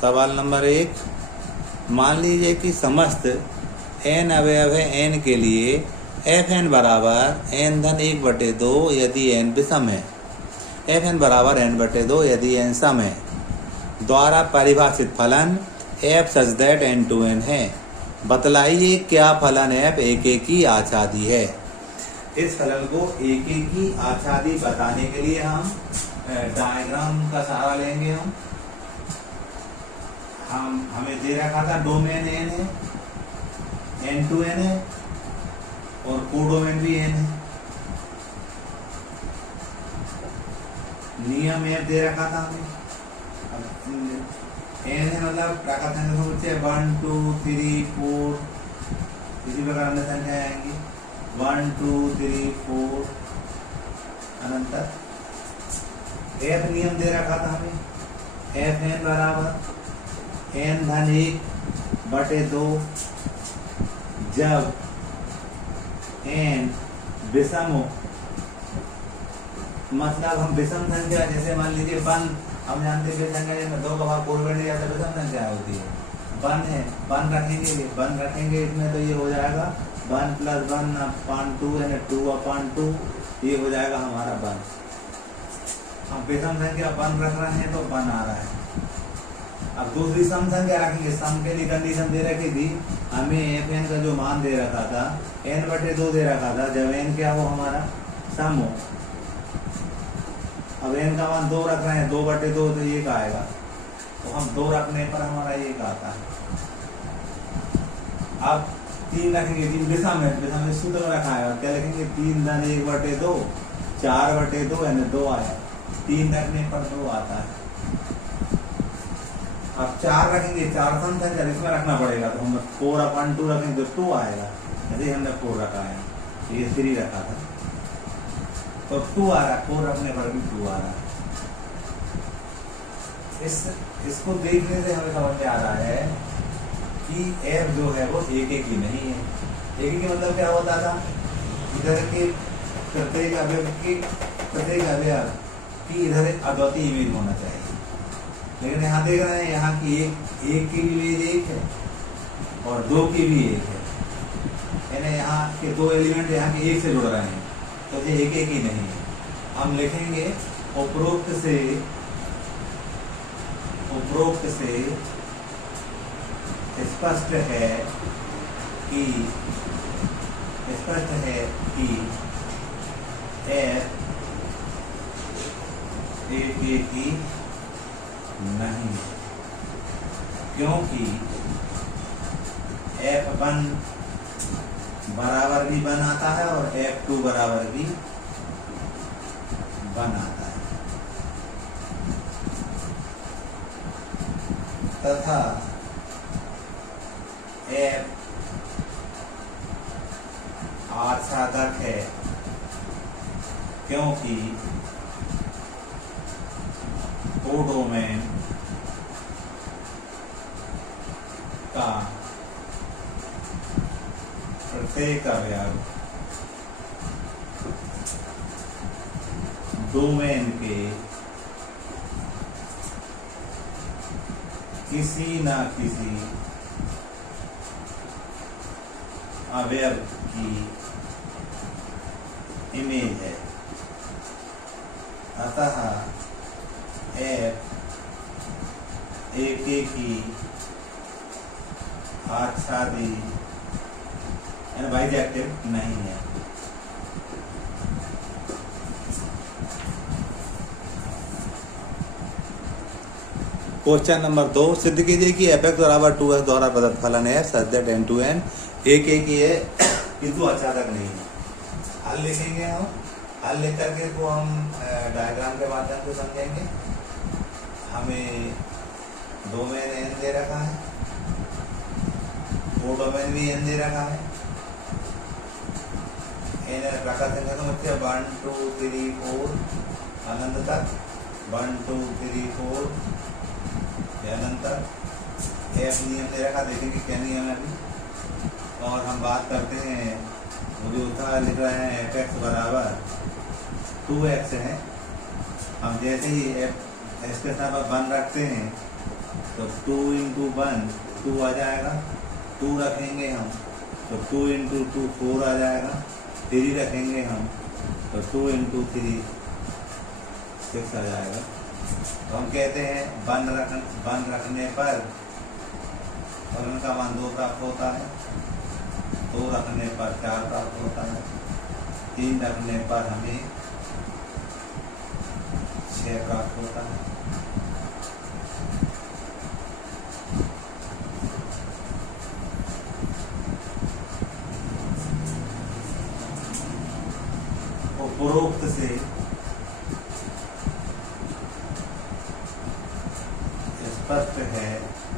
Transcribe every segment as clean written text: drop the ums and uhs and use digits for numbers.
सवाल नंबर 1, मान लीजिए कि समस्त n अवयव है n के लिए fn बराबर n धन 1/2 यदि n विषम है। fn बराबर n/2 यदि n सम है द्वारा परिभाषित फलन f सच दैट n2n है। बतलाइए क्या फलन f एक की आच्छादी है। इस फलन को एक की आच्छादी बताने के लिए हम डायग्राम का सहारा लेंगे। हमें दे रखा था डोमेन n है, n2n है और कोडोमेन भी n है। नियम f दे रखा था हमें। n है मतलब प्राकृत संख्या 1 2 3 4 इसी प्रकार अन्य संख्या आएंगी 1 2 3 4 अनंत। f नियम दे रखा था हमें fn बराबर n धन 1/2 जब n विषम हो। मतलब हम विषम संख्या जैसे मान लीजिए 1, हम जानते हैं संख्या में 2 का भाग 4 बैठ जाता है विषम संख्या होती है। 1 है 1 रखेंगे इसमें तो ये हो जाएगा 1 + 1 upon 2 यानी 2/2 ये हो जाएगा हमारा 1। हम विषम संख्या 1 रख रहे हैं तो 1 आ रहा है। अब दूसरी सम संख्या रखेंगे। सम के लिए कंडीशन दे रखी थी हमें fn का जो मान दे रखा था n/2 दे रखा था जब n क्या हो हमारा सम हो। अब n का मान 2 रख रहे हैं 2/2 तो 1 आएगा। तो हम 2 रखने पर हमारा 1 आता है। अब 3 रखेंगे 3 विषम है सूत्र में रखा है। क्या लिखेंगे 3 धन 1/2 4/2 यानी 2 आया। 3 रखने पर 2 आता है। अब 4 रखेंगे 4 सम संख्या इसमें रखना पड़ेगा तो हम 4/2 रखेंगे तो 2 आएगा। यदि हमने 4 रखा है ये 3 रखा था तो 2 आ रहा है। 4 रखने पर भी 2 आ रहा है। इसको देखने से हमें समझ में आ रहा है कि f जो है वो एक ही नहीं है। एक ही मतलब क्या होता था इधर के प्रत्येक अवयव की इधर अद्वितीय इमेज होना चाहिए। लेकिन यहाँ देख रहे हैं यहाँ की एक की भी इमेज 1 है और 2 की भी 1 है। यानी यहाँ के 2 एलिमेंट यहाँ के 1 से जुड़ रहे हैं तो ये एक ही नहीं है। हम लिखेंगे उपरोक्त से स्पष्ट है कि f एक ही नहीं क्योंकि f1 बराबर भी 1 आता है और f2 बराबर भी 1 आता है तथा f आच्छादक है क्योंकि कोडोमेन का प्रत्येक अवयव डोमेन के किसी न किसी अवयव की इमेज है। अतः f एक की आच्छादी बाइजेक्टिव नहीं है। क्वेश्चन नंबर 2 सिद्ध कीजिए कि f(x) बराबर 2x द्वारा प्रदत्त फलन है सच दैट n2n एक ही है किंतु आच्छादक नहीं है। हल लिखेंगे हम। हल लिख करके को हम डायग्राम के माध्यम से समझेंगे। हमें डोमेन n दे रखा है कोडोमेन भी n दे रखा है। n प्रकार संख्या का मतलब 1 2 3 4 अनंत तक 1 2 3 4 अनंत तक। f नियम दे रखा देखेंगे क्या नियम है अभी। और हम बात करते हैं मुझे उत्तर लिख रहे हैं f(x) बराबर 2x है। हम जैसे ही f के साथ 1 रखते हैं तो 2 इंटू 1 2 आ जाएगा, 2 रखेंगे हम तो 2 इंटू 2 4 आ जाएगा, 3 रखेंगे हम तो 2 इंटू 3 6 आ जाएगा। तो हम कहते हैं 1 रखने पर फलन का मान 2 प्राप्त होता है, 2 रखने पर 4 प्राप्त होता है, 3 रखने पर हमें 6 प्राप्त होता है। उपरोक्त से स्पष्ट है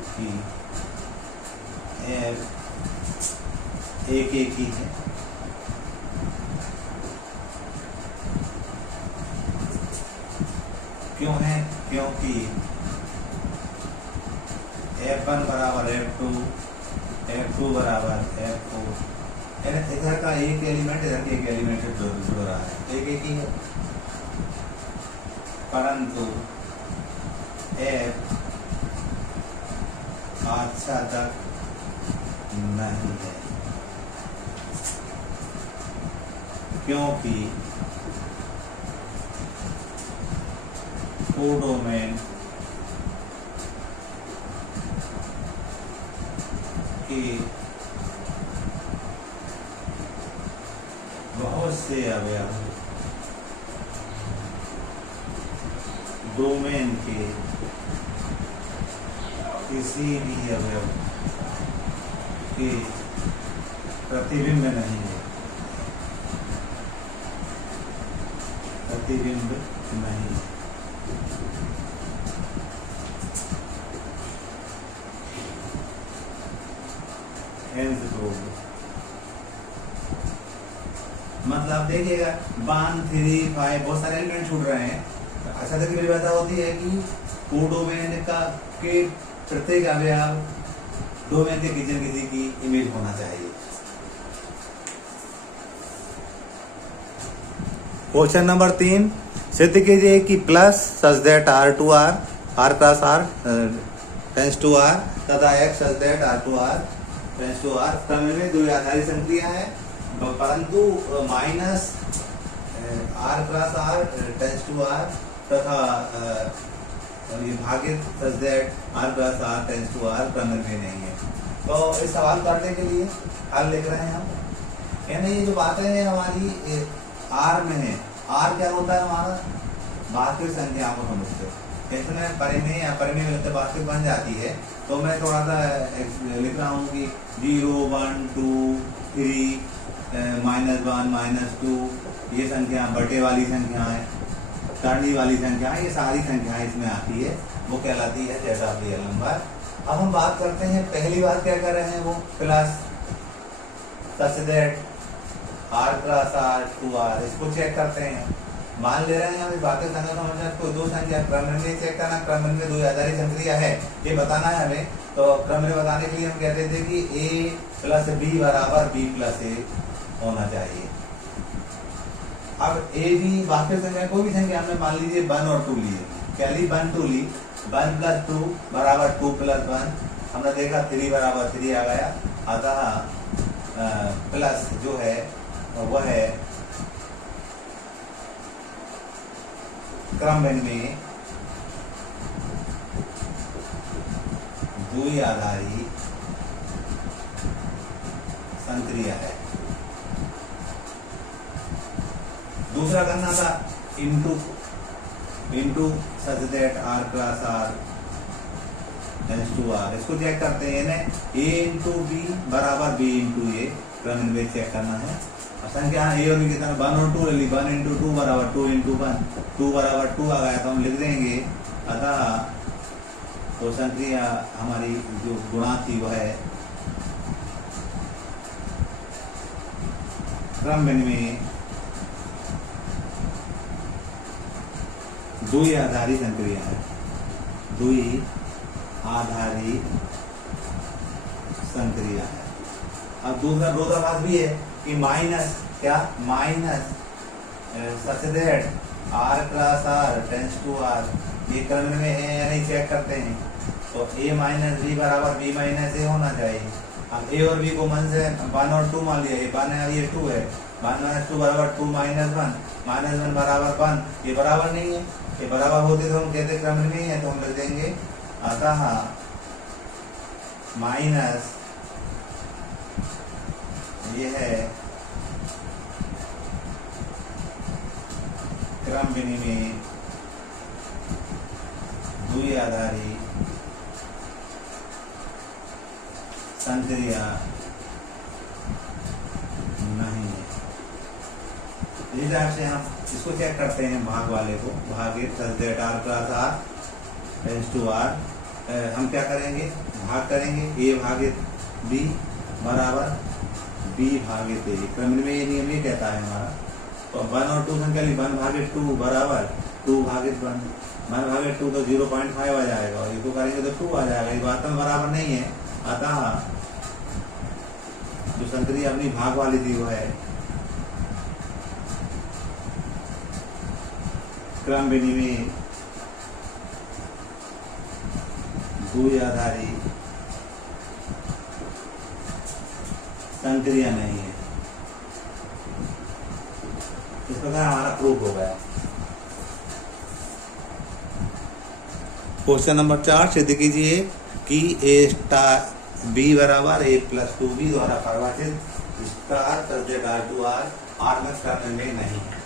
कि f एक ही है, क्यों है? क्योंकि f1 बराबर f2, f2 बराबर f4, इधर का एक एलिमेंट इधर के एक एलिमेंट से जुड़ रहा है, एक ही है, परंतु f आच्छादक नहीं है, क्योंकि कोडोमेन के बहुत से अवयव डोमेन के किसी भी अवयव के प्रतिबिंब नहीं है, प्रतिबिंब नहीं है। मतलब देखिएगा 1 3 5 बहुत सारे एलिमेंट छूट रहे हैं। अच्छा तक मेरी बात होती है कि कोडोमेन का के प्रत्येक अवयव डोमेन के किसी की इमेज होना चाहिए। क्वेश्चन नंबर 3 सिद्ध कीजिए कि plus such that R to R, R cross R tends to R तथा X such that R to R tends to R क्रम में दो आधारित संक्रिया है, परंतु minus R cross R tends to R तथा भागित such that R cross R tends to R क्रम में नहीं है। तो इस सवाल करने के लिए हल लिख रहे हैं हम, यानी ये जो बातें हैं हमारी R में है। R क्या होता है? हमारा वास्तविक संख्या को समझते, इसमें परिमेय या परिमेय में वास्तविक बन जाती है। तो मैं थोड़ा सा लिख रहा हूँ कि 0 1 2 3 -1 -2 ये संख्या बटे वाली संख्याएं, सरणी वाली संख्याएं, ये सारी संख्याएं इसमें आती है, वो कहलाती है जैसा रियल नंबर। अब हम बात करते हैं, पहली बात क्या कर रहे हैं वो plus such that R cross R to R, इसको चेक करते हैं। मान ले रहे हैं हम इस बातें संख्या समझना, कोई दो संख्या क्रमनिर्णय चेक करना, क्रमनिर्णय दो आधारित संक्रिया है ये बताना है हमें। तो क्रमनिर्णय बताने के लिए हम कहते थे कि A प्लस B बराबर B प्लस A होना चाहिए। अब A B वास्तविक संख्या कोई भी संख्या हमने मान लीजिए 1 और 2 लिए, क्या ली 1 2 ली, 1 प्लस 2 बराबर 2 प्लस 1, हमने देखा 3 बराबर 3 आ गया। अतः प्लस जो है वह है क्रम में द्वि आधारी संक्रिया है। दूसरा करना था into such that R cross R tends to R, इसको चेक करते हैं। A इंटू B बराबर B इंटू A, क्रम में चेक करना है। संख्या A और B कितना 1 और 2 ले ली, 1 इंटू 2 बराबर 2 इंटू 1, 2 बराबर 2 आ गया तो हम लिख देंगे। अतः तो संक्रिया हमारी जो गुणा थी वह है क्रम में द्वि आधारी संक्रिया है, द्वि आधारी संक्रिया है। अब दूसरा बात भी है कि माइनस क्या, minus such that R cross R tends to R, ये क्रम में है या नहीं चेक करते हैं। तो a माइनस बी बराबर b माइनस ए होना चाहिए। अब a और b को मन से 1 और 2 मान लिया, ये 1 है ये 2 है, 1 माइनस 2 बराबर 2 माइनस 1 बराबर 1, ये बराबर नहीं है। ये बराबर होते तो हम कहते क्रम में है, तो हम लिख देंगे अतः माइनस ये है क्रम विनिमय द्विआधारी संक्रिया नहीं है। इस टाइप से हम इसको चेक करते हैं भाग वाले को, भागित r cross r tends to r। हम क्या करेंगे, भाग करेंगे a भागित b बराबर b भागित a। क्रम में ये नियम ये कहता है हमारा। तो 1 और 2 संख्या ली, 1 भागित 2 बराबर 2 भागित 1, 1 भागित 2 तो 0.5 आ जाएगा, और ये तो करेंगे तो 2 आ जाएगा। ये वास्तव में बराबर नहीं है। अतः जो संक्रिया अपनी भाग वाली थी वो है क्रम विनिमय द्विआधारी संक्रिया नहीं है। इस प्रकार हमारा प्रूफ हो गया। क्वेश्चन नंबर 4 सिद्ध कीजिए कि a स्टार b बराबर a प्लस 2b द्वारा परिभाषित स्टार सब्जेक्ट r में क्रम में नहीं है।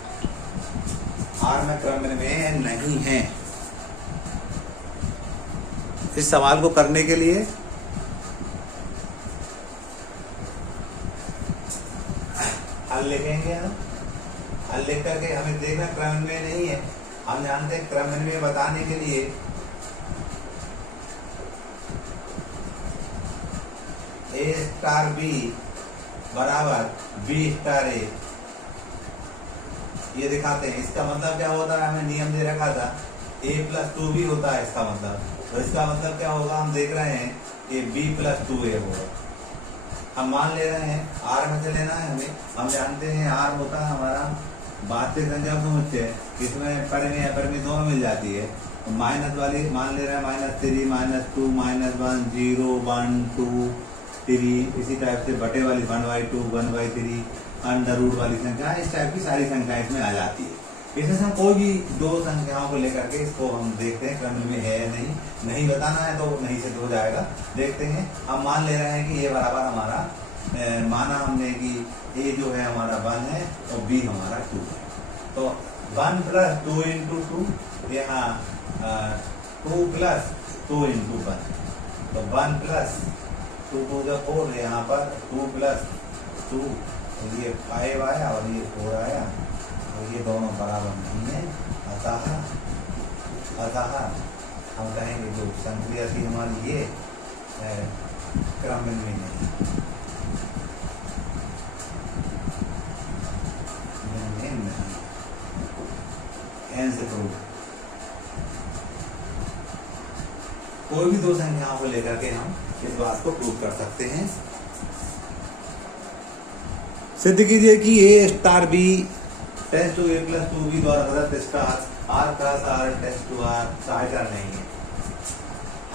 r में क्रम में नहीं है। इस सवाल को करने के लिए हल लिखेंगे हम। हल लिख करके हमें देखना क्रम में नहीं है। हम जानते हैं क्रम में बताने के लिए a स्टार b बराबर b स्टार a ये दिखाते हैं। इसका मतलब क्या होता है, हमें नियम दे रखा था a प्लस 2b होता है इसका मतलब। तो इसका मतलब क्या होगा, हम देख रहे हैं कि b प्लस 2a होगा। हम मान ले रहे हैं r में से लेना है हमें। हम जानते हैं r होता है हमारा वास्तविक संख्या समुच्चय है, इसमें परिमेय अपरिमेय दोनों मिल जाती है। तो माइनस वाली मान ले रहे हैं -3 -2 -1 0 1 2 3, इसी टाइप से बटे वाली 1/2 1/3 अंडर रूट वाली संख्या, इस टाइप की सारी संख्या इसमें आ जाती है। इसमें से हम कोई भी दो संख्याओं को लेकर के इसको हम देखते हैं क्रम में है नहीं बताना है तो नहीं सिद्ध हो जाएगा। देखते हैं। हम मान ले रहे हैं कि ये बराबर हमारा माना हमने कि a जो है हमारा 1 है और b हमारा 2 है। तो 1 प्लस 2 इंटू 2, यहाँ 2 प्लस 2 इंटू 1, तो 1 प्लस 2 2 जो 4, यहाँ पर 2 प्लस 2, तो ये 5 आया और ये 4 आया, और ये दोनों बराबर नहीं है। अतः हम कहेंगे जो संक्रिया थी हमारी ये क्रम में नहीं। कोई भी दो संख्याओं को लेकर के हम इस बात को प्रूव कर सकते हैं। सिद्ध कीजिए कि a star b tends to a plus 2b द्वारा प्रदत्त star r cross r tends to r सहायकर नहीं है।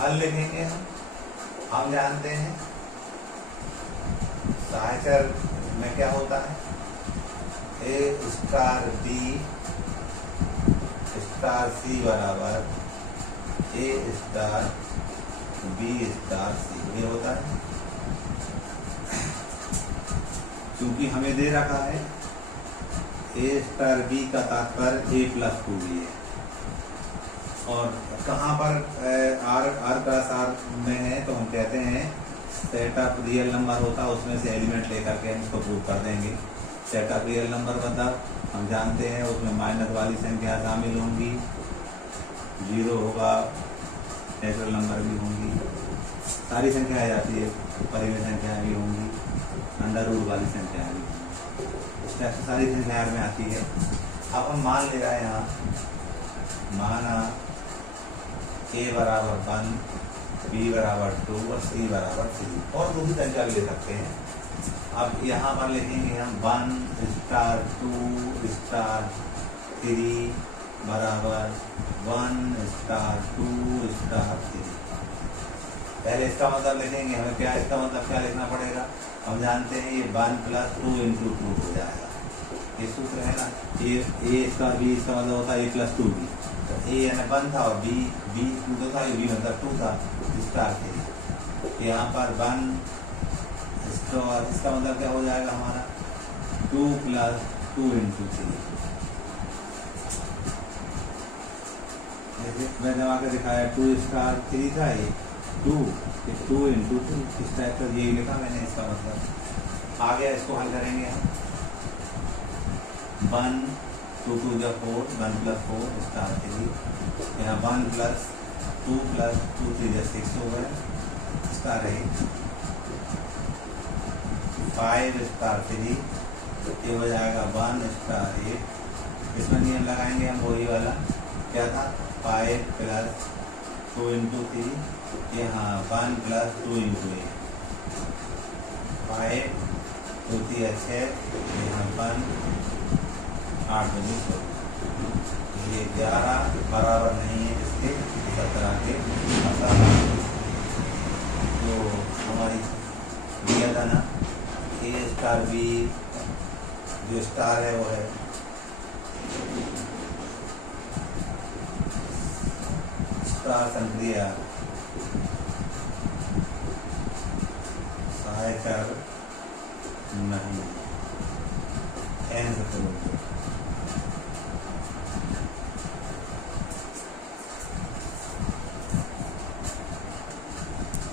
हल लिखेंगे हम जानते हैं सहायकर में क्या होता है, a star b star c बराबर a star b star c, ये होता है। क्योंकि हमें दे रखा है a स्टार b का तात्पर्य a प्लस 2b है, और कहाँ पर r क्रॉस r में है तो हम कहते हैं सेट ऑफ रियल नंबर होता है, उसमें से एलिमेंट लेकर के हम इसको प्रूव कर देंगे। सेट ऑफ रियल नंबर मतलब हम जानते हैं उसमें माइनस वाली संख्या शामिल होंगी, 0 होगा, नेचुरल नंबर भी होंगी, सारी संख्या आ जाती है, परिमेय संख्या भी होंगी, अंडर रूट वाली संख्या भी होंगी, इस टाइप से सारी संख्या में आती है। अब हम मान ले रहे हैं यहाँ, माना a बराबर 1, b बराबर 2 और c बराबर 3, और दूसरी संख्या भी ले सकते हैं। अब यहाँ पर लिखेंगे हम 1 स्टार 2 स्टार 3 बराबर 1 स्टार 2 स्टार 3। पहले इसका मतलब लिखेंगे, हमें क्या इसका मतलब क्या लिखना पड़ेगा, हम जानते हैं ये 1 + 2 × 2 हो जाएगा। ये सूत्र है ना, ए इसका बी इसका मतलब होता है a + 2b। तो ए यानी 1 था और बी 2 था, बी मतलब 2 था, स्टार 3। यहाँ पर 1 इसका मतलब क्या हो जाएगा हमारा 2 + 2 × 3। मैं जमा के दिखाया 2 स्टार 3 था, ये 2 × 2 इस टाइप का यही लिखा मैंने। इसका मतलब आ गया, इसको हल करेंगे हम। 1 2 2 = 4, 1 + 4 स्टार 3। यहाँ 1 + 2 + 2 3 = 6 हो गया स्टार 8। 5 स्टार 3, ये हो जाएगा 1 स्टार 8। इसमें नियम लगाएंगे हम वही वाला, क्या था 5 + 2 × 3, यहाँ 1 + 2 × 8। 5 2 3 6, यहाँ 1 8 2 16। ये 11 बराबर नहीं है इसके 17 के। अतः जो हमारी दिया था ना ए स्टार बी, जो स्टार है वो है स्टार संक्रिया सहायकर नहीं, एन से करोगे।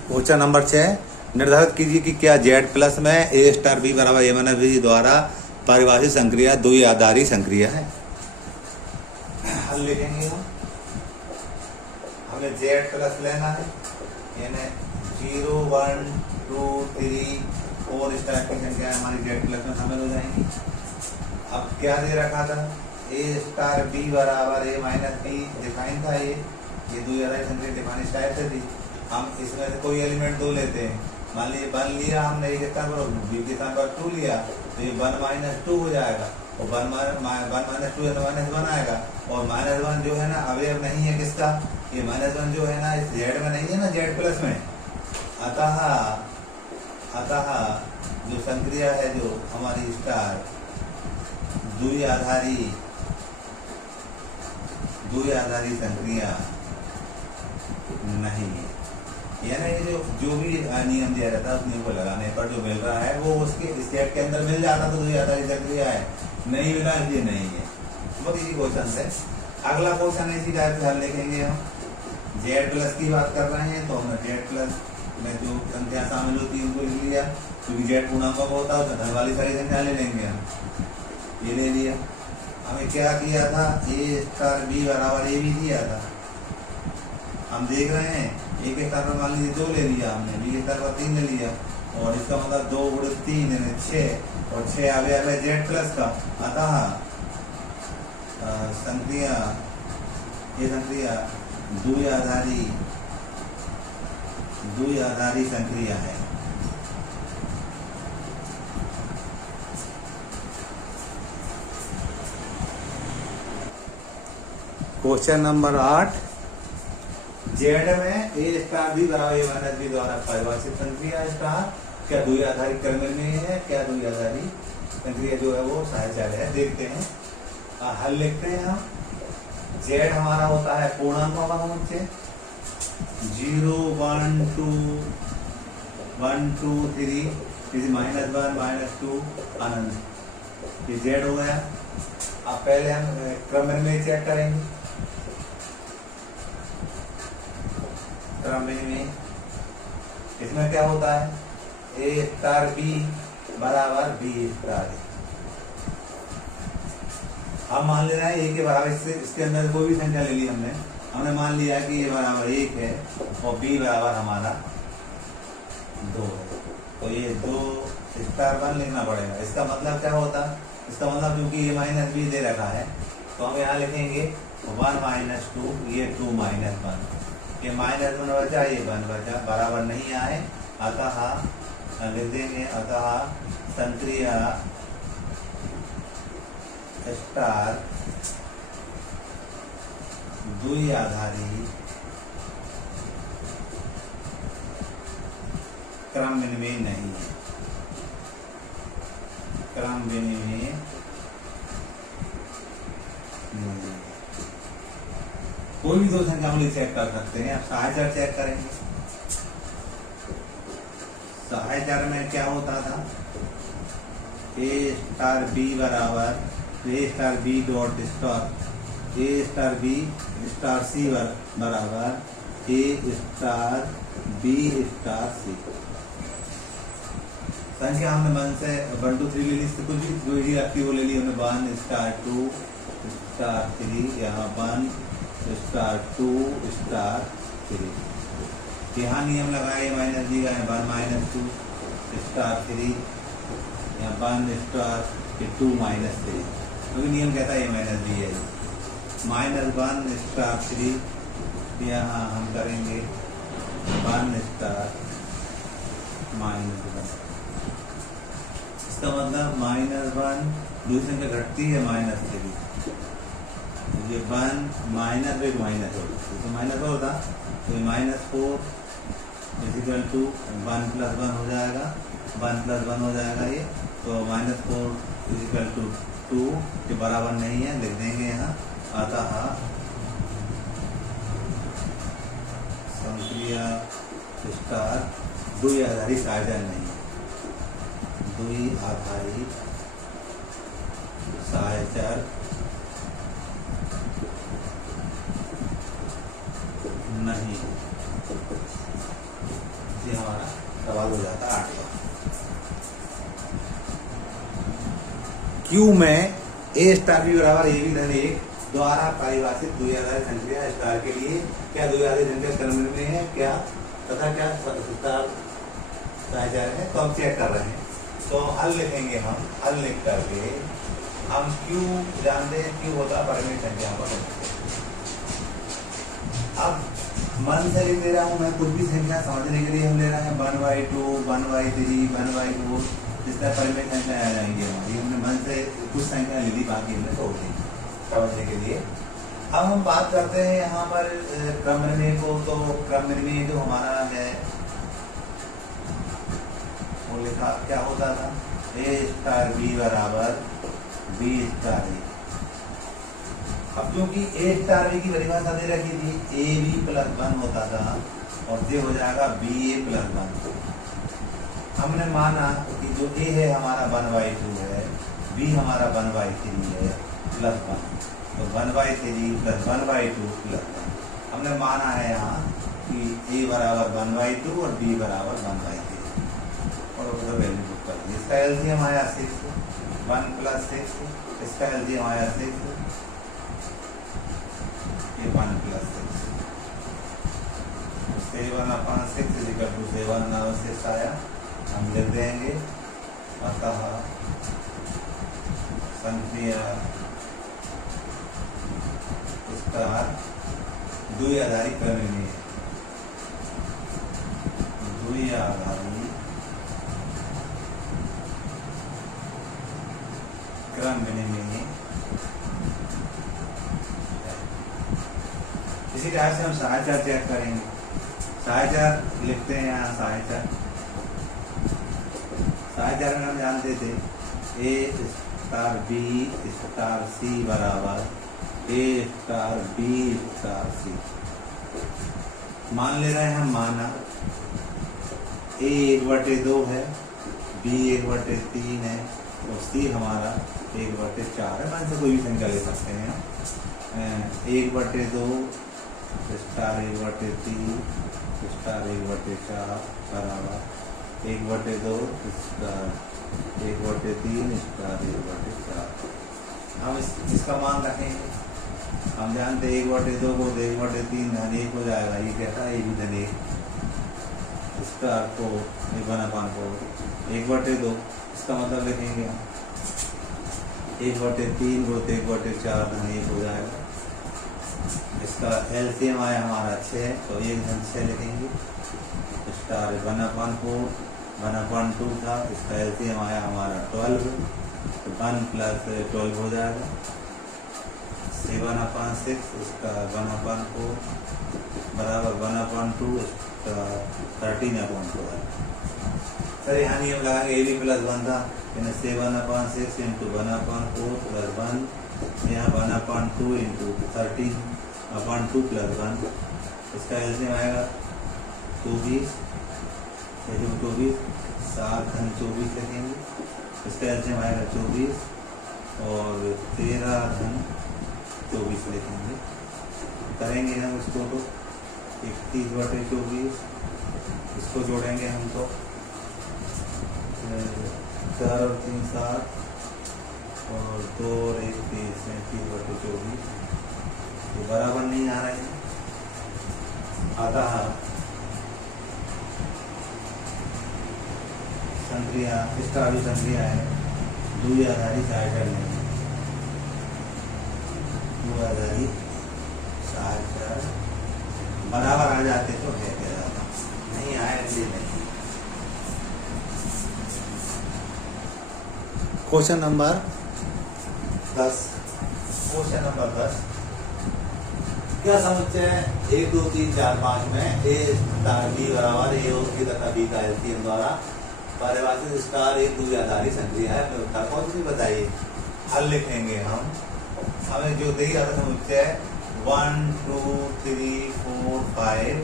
क्वेश्चन नंबर 6, निर्धारित कीजिए कि क्या Z+ में A स्टार B बराबर A - B द्वारा परिभाषित संक्रिया द्विआधारी संक्रिया है। हल लिखेंगे हम, हमें Z+ लेना है, यानी 0 1 2 3 4 स्टार की संख्या हमारी Z+ में शामिल हो जाएंगी। अब क्या दे रखा था, A स्टार B बराबर A - B डिफाइन था। ये द्विआधारी संक्रिया डिफाइन इस टाइप से थी। हम इसमें से कोई एलिमेंट 2 लेते हैं, मान लीजिए 1 लिया हमने, A के स्थान पर B के स्थान पर 2 लिया, तो ये 1 - 2 हो जाएगा, और 1 - 2 -1 आएगा। और -1 जो है ना अवयव नहीं है किसका, ये -1 जो है ना इस Z में नहीं है ना, Z+ में। अतः जो संक्रिया है जो हमारी स्टार द्विआधारी संक्रिया नहीं है। यानी जो भी नियम दिया रहता है उस नियम को लगाने पर जो मिल रहा है वो उसके स्टेट के अंदर मिल जाता तो द्विआधारी संक्रिया है, नहीं मिला इसलिए नहीं है। बहुत इजी क्वेश्चन है। अगला क्वेश्चन इसी टाइप से हल लिखेंगे हम। Z+ की बात कर रहे हैं तो हमने Z+ में जो संख्या शामिल होती है उनको लिख लिया, क्योंकि Z पूर्णांक होता है तो धन वाली सारी संख्या ले लेंगे हम। ये ले लिया। हमें क्या किया था, A स्टार B बराबर AB दिया था। हम देख रहे हैं A के स्थान पर मान लीजिए 2 ले लिया हमने, B के स्थान पर 3 ले लिया, और इसका मतलब 2 × 3 यानी 6, और 6 अवयव है Z+ का। अतः ये संक्रिया द्विआधारी संक्रिया है। क्वेश्चन नंबर 8, Z में A स्टार B बराबर A - B द्वारा परिभाषित संक्रिया स्टार क्या द्विआधारी क्रम में है, क्या द्विआधारी संक्रिया जो है वो सहायक है। देखते हैं, हल लिखते हैं हम। Z हमारा होता है पूर्णांकों का समुच्चय, 0 1 2 1 2 3, -1 -2 अनंत। ये Z हो गया। अब पहले हम क्रम में चेक करेंगे। क्रम में इसमें क्या होता है, A स्टार B बराबर B स्टार A। हम मान ले रहे हैं A के बराबर, इसके अंदर कोई भी संख्या ले ली हमने मान लिया कि ये बराबर 1 है और B बराबर हमारा 2 है, तो ये 2 स्टार 1 लिखना पड़ेगा। इसका मतलब क्या होता, इसका मतलब क्योंकि ये -B दे रखा है तो हम यहाँ लिखेंगे 1 - 2, ये 2 - 1, ये -1 बचा, ये 1 बचा, बराबर नहीं आए, अतः लिख देंगे। अतः संक्रिया स्टार द्विआधारी क्रम विनिमय नहीं है, क्रम विनिमय नहीं। कोई भी दो संख्या हम लोग चेक कर सकते हैं। अब सहायचर चेक करेंगे। सहायचर में क्या होता था, ए स्टार बी बराबर ए स्टार बी डॉट स्टार ए स्टार बी स्टार सी बराबर ए स्टार बी स्टार सी। संख्या हमने मन से 1 2 3 ले ली, कुछ भी जो ही रखी वो ले ली हमने। 1 स्टार 2 स्टार 3, यहाँ 1 स्टार 2 स्टार 3। यहाँ नियम लगाए माइनस दी गए 1 माइनस 2 स्टार 3, यहाँ 1 स्टार 2 माइनस 3, क्योंकि नियम कहता है ये माइनस दी है। -1 स्टार 3, यहाँ हम करेंगे 1 स्टार -1। इसका मतलब -1 दूसरी संख्या घटती है -3, ये 1 माइनस एक माइनस होता, तो माइनस होता तो ये -4 इजिकल टू 1 + 1 हो जाएगा, 1 + 1 हो जाएगा ये, तो -4 इजिकल टू 2 के बराबर नहीं है, लिख देंगे यहाँ। अतः संक्रिया स्टार द्विआधारी सहायचर नहीं है, द्विआधारी सहायचर नहीं। ये हमारा सवाल हो जाता है 8वां। क्यू में ए स्टार बी बराबर ए बी धन 1 द्वारा परिभाषित द्विआधारी संख्या स्टार के लिए क्या द्विआधारी संख्या क्रम में है क्या तथा क्या स्टार सहायचर है, तो हम चेक कर रहे हैं। तो हल लिखेंगे हम, हल लिख करके हम क्यू जानते हैं, क्यू होता है परिमित संख्या पर। अब मन से लिख दे रहा हूँ मैं, कुछ भी संख्या समझने के लिए हम ले रहे हैं 1/2 1/3 1/4, इस तरह परिमित संख्या आ जाएंगी हमारी। हमने मन से कुछ संख्या ले ली, बाकी हमने छोड़ दी समझने के लिए। अब हम बात करते हैं यहाँ पर क्रम निर्णय को। तो क्रम निर्णय जो हमारा है वो लिखा क्या होता था, ए स्टार बी बराबर बी स्टार ए। अब क्योंकि ए स्टार बी की परिभाषा दे रखी थी, ए बी + 1 होता था और ये हो जाएगा बी ए + 1। हमने माना कि जो ए है हमारा 1/2 है, बी हमारा 1/3 है +1, तो 1/3 + 1/2 + 1 हमने माना है यहाँ कि ए बराबर 1/2 और बी बराबर 1/3 और उधर वैल्यू पुट कर दी। इसका एलसीएम आया 6, 1 + 6, इसका एलसीएम आया 6, ये 1 + 6, 7/6 = 7/6 आया, हम लिख देंगे। अतः संक्रिया स्टार द्विआधारी क्रम में है, द्विआधारी क्रम में। इसी तरह से हम सहायचर चेक करेंगे। सहायचर लिखते हैं यहाँ, सहायचर में हम जानते थे ए स्टार बी स्टार सी बराबर ए स्टार बी स्टार सी। मान ले रहे हैं हम, माना ए 1/2 है, बी 1/3 है और सी हमारा 1/4 है। मान से कोई भी संख्या ले सकते हैं। 1/2 स्टार 1/3 स्टार 1/4 बराबर 1/2 स्टार 1/3 स्टार 1/4। हम इसका मान रखेंगे। हम जानते 1/2 को 1/3 धन 1 हो जाएगा, ये कहता है ये भी धन 1 स्टार को 1/2, इसका मतलब लिखेंगे हम 1/3 को 1/4 धन 1 हो जाएगा। इसका एलसीएम आया हमारा 6, तो 1 धन 6 लिखेंगे। स्टार 1/4 1/2 था, इसका एलसीएम आया हमारा 12, तो 1 + 12 हो जाएगा। 7/6, इसका 1/4 बराबर 1/2 स्टार 13/12। सर यहाँ नियम लगाएंगे ए बी प्लस 1 था, 7/6 इंटू 1/4 प्लस 1, यहाँ 1/2 इंटू 13/2 प्लस 1, इसका एलसीएम आएगा 24, 7 घन 24 लिखेंगे, इसका एलसीएम आएगा 24 और 13 घन 24 लिखेंगे। करेंगे हम इसको तो 31/24, इसको जोड़ेंगे हम तो 4 और 3 7 और 2 और 1 3 37/24, तो बराबर नहीं आ रहे हैं। अतः संक्रिया इसका भी संक्रिया है, द्विआधारी सहायक लेंगे, द्विआधारी सहायक बराबर आ जाते तो है क्या जाता, नहीं आए इसलिए नहीं। क्वेश्चन नंबर 10, क्वेश्चन नंबर 10 क्या समुच्चय 1 2 3 4 5 में ए स्टार बी बराबर ए और बी तथा बी का एलसीएम द्वारा परिभाषित स्टार एक द्विआधारी संक्रिया है, उत्तर कौन सी बताइए। हल लिखेंगे हम, हमें जो दिया था समुच्चय 1 2 3 4 5,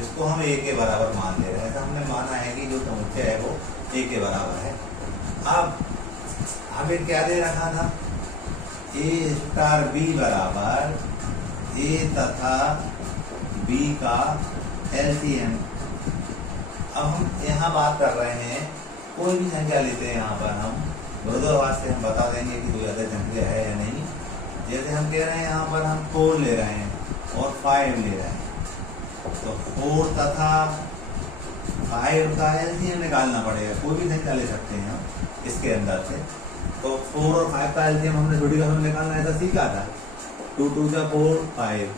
इसको हम ए के बराबर मान ले रहे हैं, ऐसा हमने माना है कि जो समुच्चय है वो ए के बराबर है। अब हमें क्या दे रखा था, ए स्टार बी बराबर ए तथा बी का एलसीएम। अब हम यहाँ बात कर रहे हैं, कोई भी संख्या लेते हैं यहाँ पर हम विरोधाभास से हम बता देंगे कि द्विआधारी संख्या है या नहीं। जैसे हम कह रहे हैं यहाँ पर हम 4 ले रहे हैं और 5 ले रहे हैं, तो 4 तथा 5 का एलसीएम निकालना पड़ेगा। कोई भी संख्या ले सकते हैं हम इसके अंदर से, तो 4 और 5 का एलसीएम हमने छोटी कसम निकालना है तो सीखा था। 2 2 जा 4 5,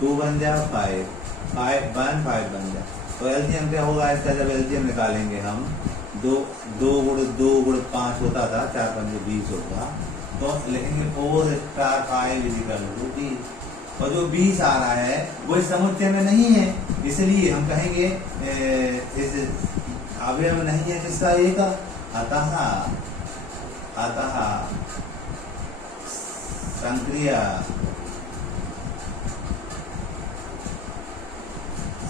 2 बन जा 5, 5 बन 5 बन जा, तो एलसीएम क्या होगा इसका, जब एलसीएम निकालेंगे हम 2 गुण 5 होता था, 4 5 20 होगा, तो लिखेंगे 4 स्टार 5 = 20, और जो 20 आ रहा है वो इस समुच्चय में नहीं है, इसलिए हम कहेंगे इस अवयव नहीं है किसका, ए का। अतः संक्रिया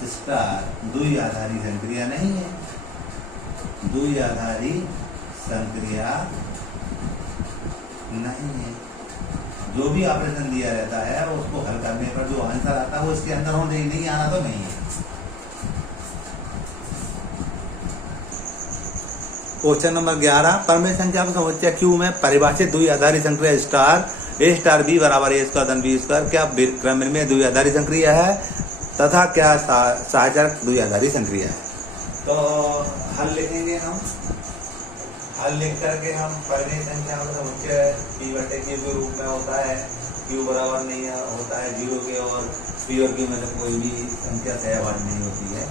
स्टार द्विआधारी संक्रिया नहीं है, द्विआधारी संक्रिया नहीं है। जो भी ऑपरेशन दिया रहता है उसको हल करने पर जो आंसर आता है वो इसके अंदर होने नहीं आना तो नहीं है। क्वेश्चन नंबर 11, परमेय संख्या को समुच्चय क्यू में परिभाषित द्विआधारी संक्रिया स्टार ए स्टार बी बराबर ए स्क्वायर धन बी स्क्वायर क्या क्रम में द्विआधारी संक्रिया है तथा क्या सहायक द्विआधारी संक्रिया है। तो हल लिखेंगे हम, हल लिख करके हम परिमेय संख्या का समुच्चय p/q के रूप में होता है, q बराबर नहीं होता है 0 के, और p और q में से कोई भी संख्या सहभागी नहीं होती है।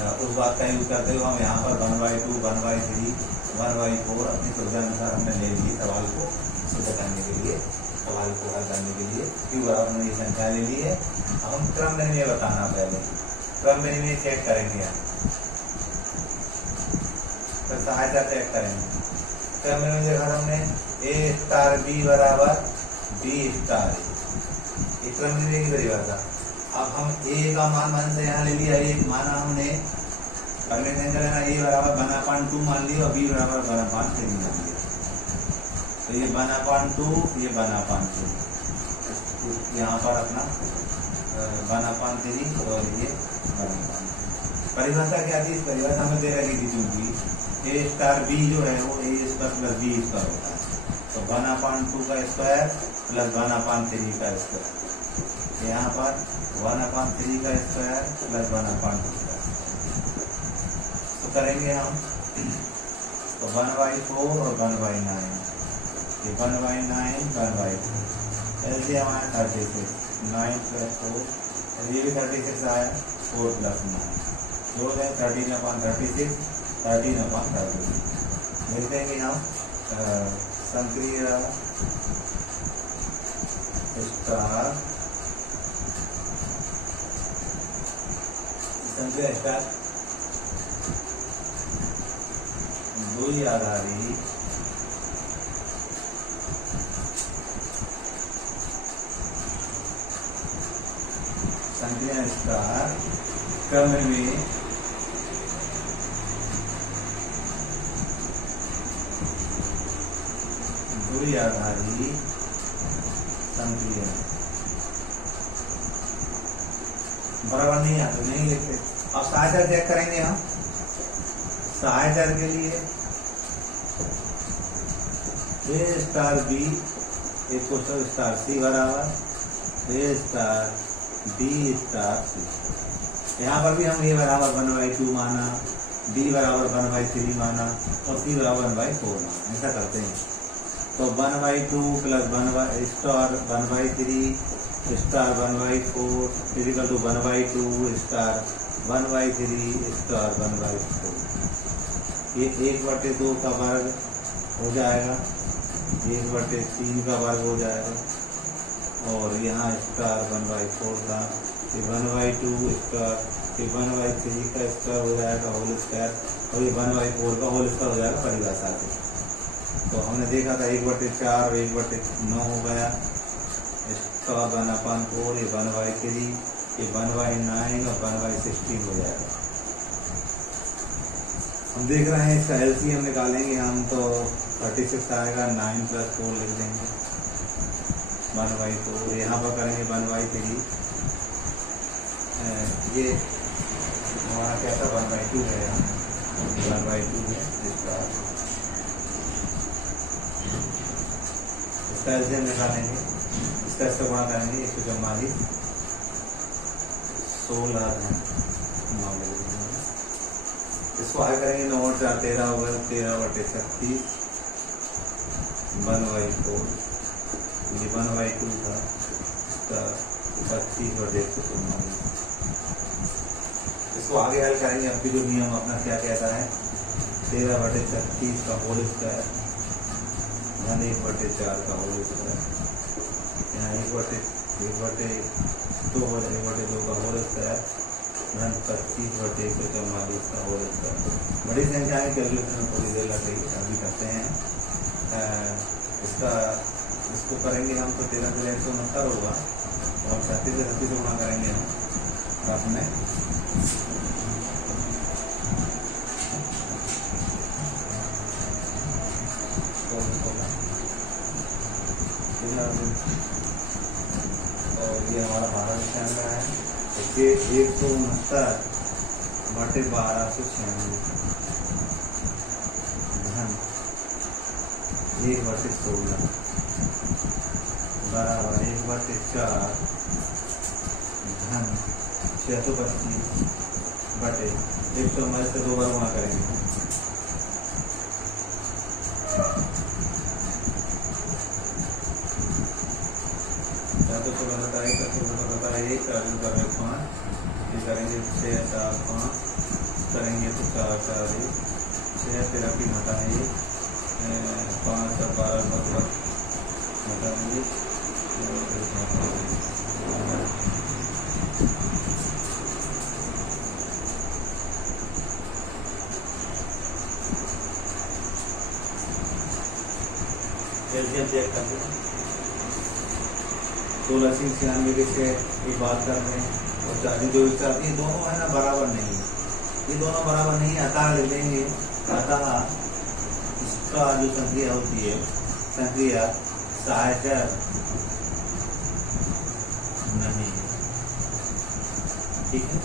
उस बात का यूज करते हुए हम यहाँ पर 1/2 1/3 1/4 अपनी सुविधा अनुसार हमने ले ली सवाल को सिद्ध करने के लिए, सवाल को हल करने के लिए q बराबर ने ये संख्या ले ली है। अब हम क्रम में बताना, पहले क्रम में चेक करेंगे, फिर सहायता चेक करेंगे। क्रम में देखा हमने ए स्टार बी बराबर बी स्टार ए, ये क्रम में की परिभाषा। अब हम ए का मान से यहाँ ले लिया, एक माना हमने पहले संख्या लेना, ए बराबर 1/2 मान लिया और बी बराबर 1/3 मान लिया, तो ये 1/2 ये 1/2 यहाँ पर अपना 1/3 और ये 1/5। परिभाषा क्या थी, इस परिभाषा में दे रखी थी क्योंकि ए स्टार बी जो है वो ए स्क्वायर प्लस बी स्क्वायर होता है, तो 1/2 का स्क्वायर प्लस 1/3 का स्क्वायर, यहाँ पर 1/3 का स्क्वायर प्लस 1/2 का, तो करेंगे हम तो 1/4 और 1/9, ये 1/9 1/4, एलसीएम आया 36, 9 + 4, ये भी 36 आया, 4 + 9, जोड़ दें 13/36, 13/36 लिख देंगे हम संक्रिया स्टार द्विआधारी संक्रिया स्टार क्रम में द्विआधारी संक्रिया बराबर नहीं आते, नहीं लिखते। अब सहायता चेक करेंगे हम। सहायता के लिए ए star B equal star c बराबर ए स्टार बी स्टार सी। यहाँ पर भी हम ए बराबर 1/2 माना, बी बराबर 1/3 माना और सी बराबर 1/4 माना। ऐसा करते हैं तो 1/2 plus 1 star 1/3 star 1/4 is equal to 1/2 star 1/3 star 1/4। ये 1/2 का वर्ग हो जाएगा, 1/3 का वर्ग हो जाएगा और यहाँ स्टार 1/4 का, ये 1/2 स्टार, ये 1/3 का स्टार हो जाएगा होल स्क्वायर और ये 1/4 का होल स्क्वायर हो जाएगा परिभाषा से। तो हमने देखा था 1/4 और 1/9 हो गया, स्टार 1/4, ये 1/3, ये 1/9 और 1/16 हो जाएगा। हम देख रहे हैं इसका एलसीएम निकालेंगे हम तो 36 आएगा, 9 + 4 लिख देंगे 1/4। यहाँ पर करेंगे 1/3, ये हमारा कैसा 1/2 है, यहाँ 1/2 है इसका एलसीएम निकालेंगे। इसका इससे गुणा करेंगे 144 16 है 9 लिख देंगे। इसको हल करेंगे 9 और 4 13 होगा, 13/36 1/4, ये 1/2 था, इसका 25/144। इसको आगे हल करेंगे। अब भी जो नियम अपना क्या कहता है, 13/36 का होल स्क्वायर धन 1/4 का होल स्क्वायर, यहाँ 1/2 हो जाए 1/2 का होल स्क्वायर धन 25/144 का होल स्क्वायर। बड़ी संख्या है, कैलकुलेशन में थोड़ी देर लगेगी, अभी करते हैं। इसको करेंगे हम तो 13 से 169 होगा और 36 से 36 गुणा करेंगे हम साथ में। और ये हमारा 1296 है, इसके 169/1296 धन 1/16 बराबर 1/4 धन 625/100 से 2 बार गुणा करेंगे। तो बताता है 1 5, ये करेंगे 6 4 5 करेंगे तो 4 4 1 6 13 की घटाएंगे 5 और 12 मतलब घटाएंगे एलसीएम चेक करते हैं। 1696 से एक बात करते हैं और 40 जो चाहती है दोनों है ना बराबर नहीं है, ये दोनों बराबर नहीं है, अतः लिख देंगे। अतः इसका जो संक्रिया होती है, संक्रिया सहायचर नहीं है, ठीक है।